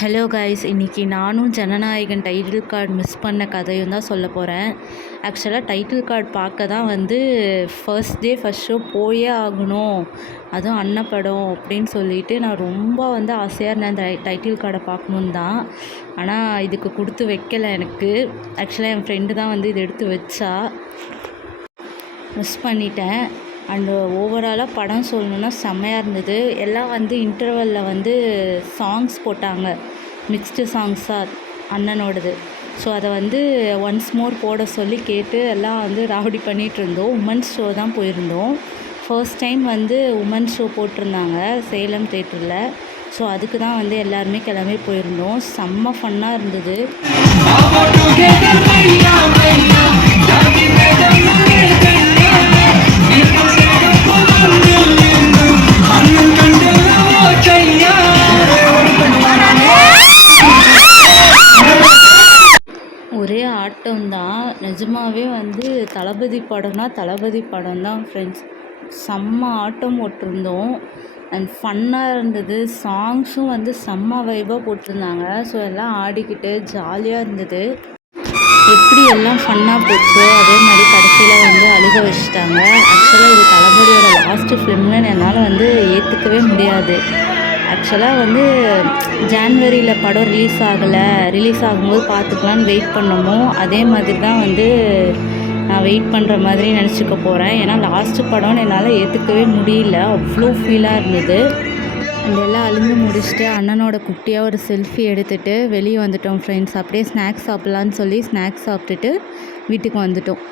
Hello guys, இன்றைக்கி நானும் Jananayagan title card miss பண்ண கதையும் தான் சொல்ல போகிறேன். ஆக்சுவலாக டைட்டில் கார்டு பார்க்க தான் ஃபர்ஸ்ட் டே ஃபர்ஸ்ட் ஷோ போயே ஆகணும், அதுவும் அன்னப்படம் அப்படின்னு சொல்லிட்டு நான் ரொம்ப ஆசையாக இருந்தேன் அந்த டைட்டில் கார்டை பார்க்கணுன்னு தான். ஆனால் இதுக்கு கொடுத்து வைக்கலை எனக்கு. ஆக்சுவலாக என் ஃப்ரெண்டு தான் இது எடுத்து வச்சா, மிஸ் பண்ணிட்டேன். அண்டு ஓவராலாக படம் சொல்லணுன்னா செம்மையாக இருந்தது. எல்லாம் இன்டர்வலில் சாங்ஸ் போட்டாங்க, மிக்ஸ்டு சாங்ஸாக அண்ணனோடது. ஸோ அதை ஒன்ஸ் மோர் போட சொல்லி கேட்டு எல்லாம் ராவடி பண்ணிகிட்டு இருந்தோம். உமன்ஸ் ஷோ தான் போயிருந்தோம். ஃபர்ஸ்ட் டைம் உமன்ஸ் ஷோ போட்டிருந்தாங்க சேலம் தேட்டரில். ஸோ அதுக்கு தான் எல்லாருமே கிளம்பி போயிருந்தோம். செம்ம ஃபன்னாக இருந்தது. ஒரே ஆட்டம் தான். நிஜமாகவே தளபதி படம்னா தளபதி படம் தான் ஃப்ரெண்ட்ஸ். செம்ம ஆட்டம் போட்டிருந்தோம் அண்ட் ஃபன்னாக இருந்தது. சாங்ஸும் செம்ம வைபாக போட்டிருந்தாங்க. ஸோ எல்லாம் ஆடிக்கிட்டு ஜாலியாக இருந்தது. எப்படி எல்லாம் ஃபன்னாக போச்சு, அதே மாதிரி கடைசியில் அழுக வச்சுட்டாங்க. ஆக்சுவலாக இது தளபதியோட லாஸ்ட்டு ஃபிலிம்னு என்னால் ஏற்றுக்கவே முடியாது. ஆக்சுவலாக ஜான்வரியில் படம் ரிலீஸ் ஆகும்போது பார்த்துக்கலான்னு வெயிட் பண்ணமோ, அதே மாதிரி தான் நான் வெயிட் பண்ணுற மாதிரி நினச்சிக்க போகிறேன். ஏன்னா லாஸ்ட்டு படம்னு என்னால் ஏற்றுக்கவே முடியல, அவ்வளோ ஃபீலாக இருந்தது. அண்ட் எல்லாம் அழுந்து முடிச்சுட்டு அண்ணனோட குட்டியாக ஒரு செல்ஃபி எடுத்துகிட்டு வெளியே வந்துட்டோம் ஃப்ரெண்ட்ஸ். அப்படியே ஸ்நாக்ஸ் சாப்பிட்லான்னு சொல்லி ஸ்நாக்ஸ் சாப்பிட்டுட்டு வீட்டுக்கு வந்துட்டோம்.